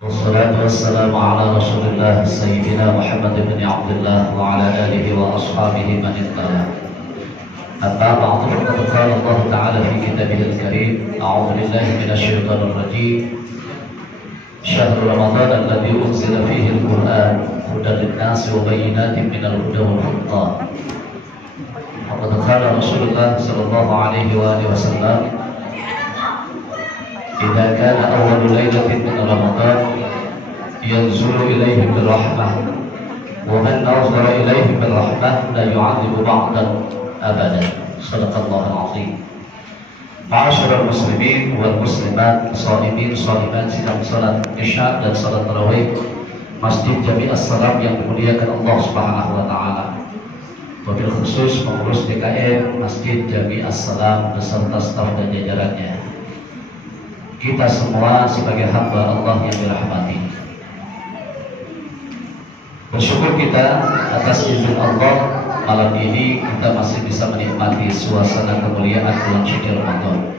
والصلاة والسلام على رسول الله سيدنا محمد بن عبد الله وعلى آله وأصحابه من اتبعه. أما بعد فقد قال الله تعالى في كتابه الكريم: أعوذ بالله من الشيطان الرجيم. شهر رمضان الذي أنزل فيه القرآن هدى للناس وبينات من الهدى والفرقان. وقد قال رسول الله صلى الله عليه وآله وسلم: إذا كان أول ليلة من رمضان ينزل إليه بالرحمة، ومن نظر إليه بالرحمة لا يعذب بعدا أبدا. صدق الله العظيم. Ma'asyiral muslimin wal muslimat, shaimin shaimat, sidang salat isya dan salat tarawih Masjid Jami As-Salam yang dimuliakan Allah Subhanahu wa taala. Wabil khusus pengurus DKM Masjid Jami As-Salam beserta staf dan jajarannya. Kita semua sebagai hamba Allah yang dirahmati, bersyukur kita atas izin Allah, malam ini kita masih bisa menikmati suasana kemuliaan bulan suci Ramadan,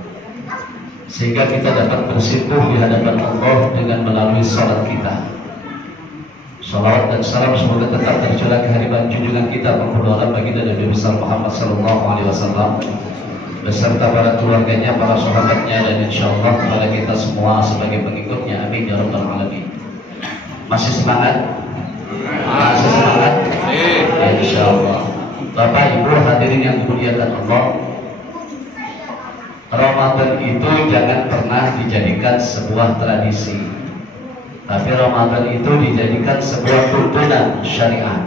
sehingga kita dapat bersimpuh di hadapan Allah dengan melalui salat kita. Salawat dan salam semoga tetap tercurah kehadiran junjungan kita penghulu alam baginda Nabi besar Muhammad sallallahu alaihi wasallam beserta para keluarganya, para sahabatnya, dan insyaallah kepada kita semua sebagai pengikutnya. Amin ya rabbal alamin. Masih semangat? Masih semangat? Ya, insyaallah. Bapak Ibu hadirin yang dimuliakan Allah, Ramadan itu jangan pernah dijadikan sebuah tradisi, tapi Ramadan itu dijadikan sebuah tuntunan syariat.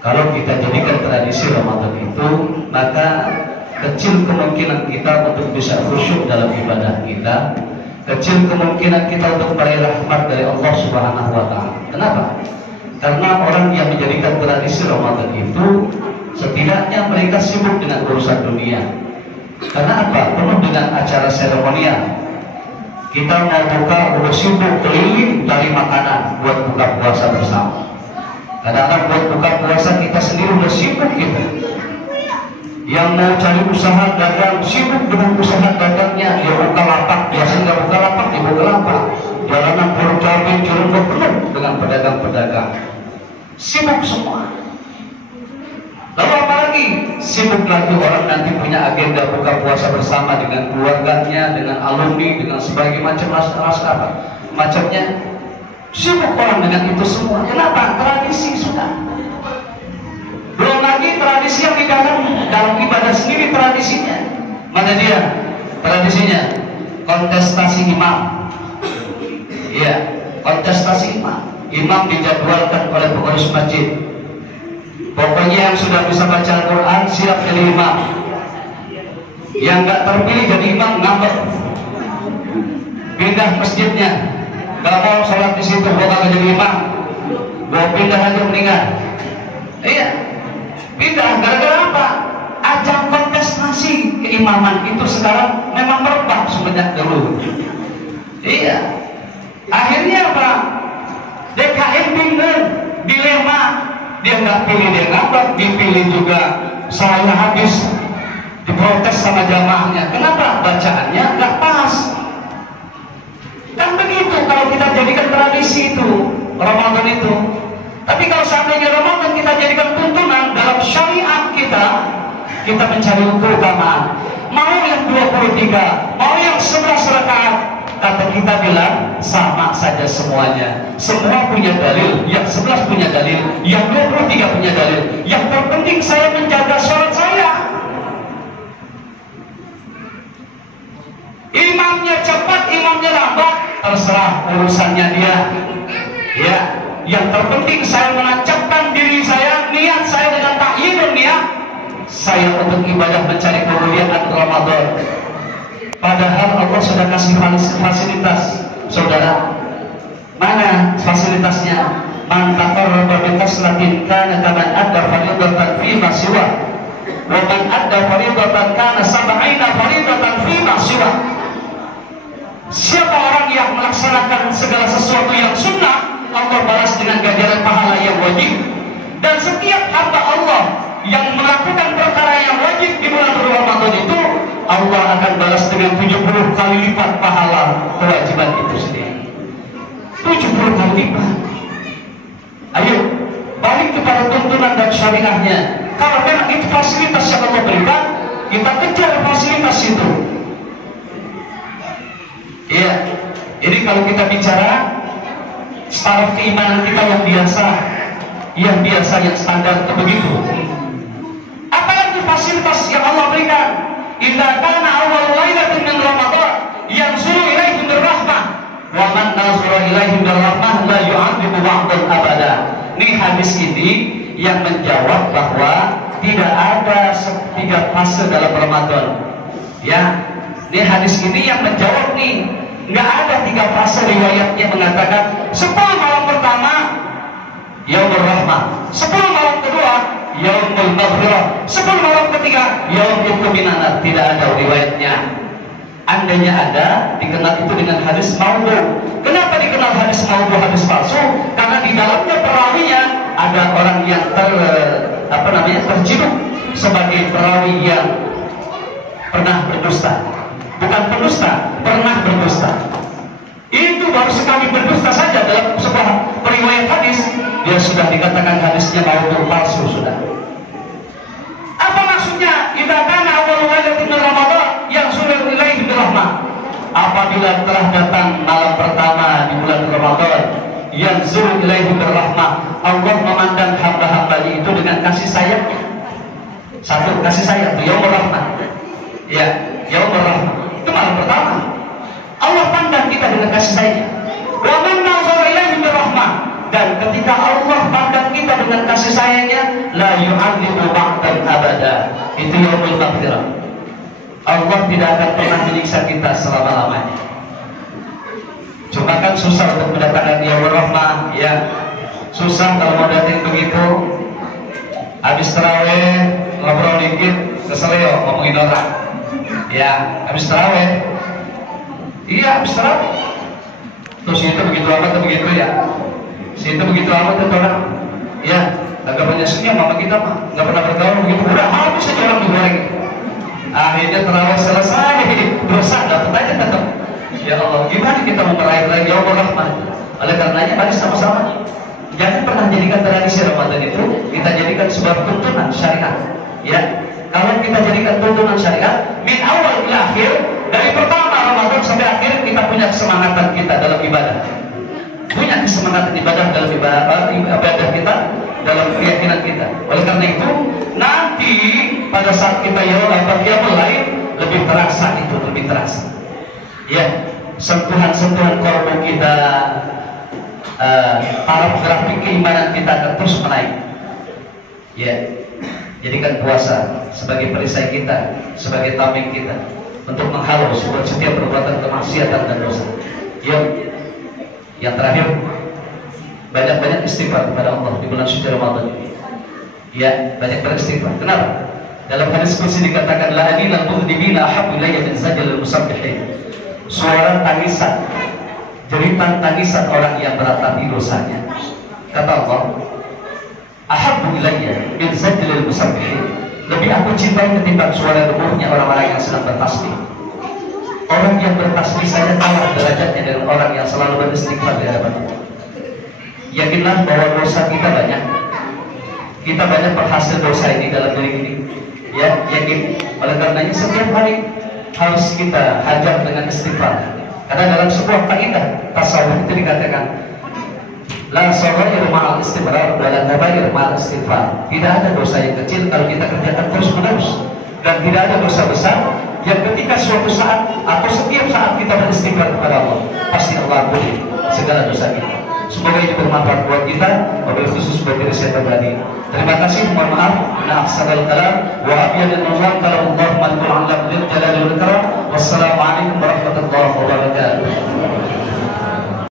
Kalau kita jadikan tradisi Ramadan itu, maka kecil kemungkinan kita untuk bisa khusyuk dalam ibadah kita, kecil kemungkinan kita untuk meraih rahmat dari Allah Subhanahu wa taala. Kenapa? Karena orang yang menjadikan tradisi Ramadan itu setidaknya mereka sibuk dengan urusan dunia. Karena apa? Penuh dengan acara seremonial. Kita mau buka, udah sibuk keliling dari makanan buat buka puasa bersama. Kadang-kadang buat buka puasa kita sendiri udah sibuk gitu. Yang mau cari usaha dagang sibuk dengan usaha dagangnya, dia buka lapak, biasanya nggak buka lapak, dia buka lapak. Jalanan Pur Cabai Cirebon penuh dengan pedagang-pedagang, sibuk semua. Lalu apalagi sibuk lagi orang nanti punya agenda buka puasa bersama dengan keluarganya, dengan alumni, dengan sebagainya macam apa macamnya. Sibuk orang dengan itu semua. Kenapa? Tradisi sudah. Belum lagi tradisi yang di dalam ibadah sendiri tradisinya. Mana dia tradisinya? Kontestasi imam. Iya, kontestasi imam. Imam dijadwalkan oleh pengurus masjid. Pokoknya yang sudah bisa baca Al-Quran siap jadi imam. Yang nggak terpilih jadi imam ngambek, pindah masjidnya. Kalau mau sholat di situ bukan jadi imam, gua pindah aja meninggal. Iya, pindah. Gara-gara apa? Ajang kontestasi keimaman itu sekarang memang merebak semenjak dulu. Iya. Akhirnya apa? DKM bingung, dilema. Dia nggak pilih, dia ngambek. Dipilih juga saya habis, diprotes sama jamaahnya. Kenapa? Bacaannya nggak pas. Kan begitu kalau kita jadikan tradisi itu Ramadan itu. Tapi kalau seandainya Ramadan kita jadikan tuntunan dalam syariat kita mencari keutamaan. Mau yang 23, mau yang 11 rakaat, kata kita bilang sama saja semuanya. Semua punya dalil, yang 11 punya dalil, yang 23 punya dalil. Yang terpenting saya menjaga sholat saya. Imamnya cepat, imamnya lambat, terserah urusannya dia. Ya, yang terpenting saya menancapkan diri saya, niat saya dengan takyidun niat saya untuk ibadah mencari kemuliaan Ramadan. Padahal Allah sudah kasih fasilitas, saudara. Mana fasilitasnya? Man taqarraba bi khaslatin kana kaman adda fardatan fi ma siwa, wa man adda fardatan kana 70 fardatan fi ma siwa. Siapa orang yang melaksanakan segala sesuatu yang sunnah, Allah balas dengan ganjaran pahala yang wajib. Dan setiap hamba Allah yang melakukan perkara yang wajib di bulan Ramadan itu, Allah akan balas dengan 70 kali lipat pahala kewajiban itu sendiri. 70 kali lipat. Ayo, balik kepada tuntunan dan syariahnya. Kalau memang itu fasilitas yang Allah berikan, kita kejar fasilitas itu. Iya, jadi kalau kita bicara taraf keimanan kita yang biasa, yang standar itu begitu. Apa yang fasilitas yang Allah berikan? Idza kana awwal lailatin min Ramadan yanzuru ilaihim birrahmah wa man nazara ilaihim birrahmah la yu'adzibu ba'dan abada. Ini hadis ini yang menjawab bahwa tidak ada 3 fase dalam Ramadan. Ya, ini hadis ini yang menjawab nih. Nggak ada 3 fase riwayatnya mengatakan 10 malam pertama Yaumul Rahmah, 10 malam kedua Yaumul Maghfirah, 10 malam ketiga Yaumul Kuminanat. Tidak ada riwayatnya. Andainya ada, dikenal itu dengan hadis maudhu. Kenapa dikenal hadis maudhu, hadis palsu? Karena di dalamnya perawinya ada orang yang terciduk sebagai perawi yang pernah berdusta. Bukan pendusta, pernah berdusta. Itu baru sekali berdusta saja dalam sebuah periwayat hadis, dia sudah dikatakan hadisnya maudhu, palsu sudah. Apa maksudnya? Idza kana awwal lailatin min Ramadan yang sudah ilaihi birahmah. Apabila telah datang malam pertama di bulan Ramadan, yang sudah ilaihi birahmah, Allah memandang hamba-hambanya itu dengan kasih sayangnya. Satu, kasih sayang itu yaumur rahmah. Ya, yaumur rahmah. Itu malam pertama. Allah pandang kita dengan kasih sayang. Wa man nazara ilaihi birahmah, dan ketika Allah pandang kita dengan kasih sayangnya, la yu'adzibu ba'dan abada. Itu yaumul maghfirah. Allah tidak akan pernah menyiksa kita selama-lamanya. Cuma kan susah untuk mendatangkan yaumul rahmah, ya. Susah kalau mau datang begitu. Habis tarawih ngobrol dikit, keseleo ngomongin orang. Ya, habis tarawih. Iya, habis tarawih. Terus itu begitu amat tuh begitu ya. Situ begitu amat tuh orang. Ya, agak banyak senyum mama kita mah. Enggak pernah bergaul begitu. Udah habis aja orang digoreng. Akhirnya tarawih selesai, dosa dapat aja tetap. Ya Allah, gimana kita mau meraih lagi yaumul rahmah? Oleh karenanya mari sama-sama. Jangan pernah jadikan tradisi Ramadan itu kita jadikan sebuah tuntunan syariat. Ya, kalau kita jadikan tuntunan syariat min awal ila akhir, dari pertama Ramadan sampai akhir kita punya kesemangatan kita dalam ibadah, punya kesemangatan ibadah dalam ibadah kita, dalam keyakinan kita. Oleh karena itu nanti pada saat kita mulai lebih terasa, itu lebih terasa. Ya, sentuhan-sentuhan korban kita, taraf grafik keimanan kita akan terus menaik. Ya, jadikan puasa sebagai perisai kita, sebagai tameng kita untuk menghalau setiap perbuatan kemaksiatan dan dosa. Ya, yang terakhir, banyak-banyak istighfar kepada Allah di bulan suci Ramadan ini. Ya, banyak beristighfar. Kenapa? Dalam hadis qudsi dikatakan la anil mudhibina ahabbu ilayya min zajril musabbihin. Suara tangisan, jeritan tangisan orang yang meratapi dosanya. Kata Allah, ahabbu ilayya min zajril musabbihin. Lebih aku cintai ketimbang suara gemuruhnya orang-orang yang sedang bertasbih. Orang yang bertasbih saja kalah derajatnya dengan orang yang selalu beristighfar di hadapan Allah. Yakinlah bahwa dosa kita banyak. Kita banyak berhasil dosa ini dalam diri ini. Ya, yakin. Oleh karenanya setiap hari harus kita hajar dengan istighfar. Karena dalam sebuah kaidah tasawuf itu dikatakan la saghir ma'al istimrar wa la kabair ma'al istighfar. Tidak ada dosa yang kecil kalau kita kerjakan terus-menerus, dan tidak ada dosa besar yang ketika suatu saat atau setiap saat kita beristighfar kepada Allah, pasti Allah ampuni segala dosa kita. Semoga ini bermanfaat buat kita, wabil khusus buat diri saya pribadi. Terima kasih, mohon maaf, na ahsanal kalam wa abyadan Allah kalamullah man qul alam lil jalali wal ikram. Wassalamualaikum warahmatullahi wabarakatuh.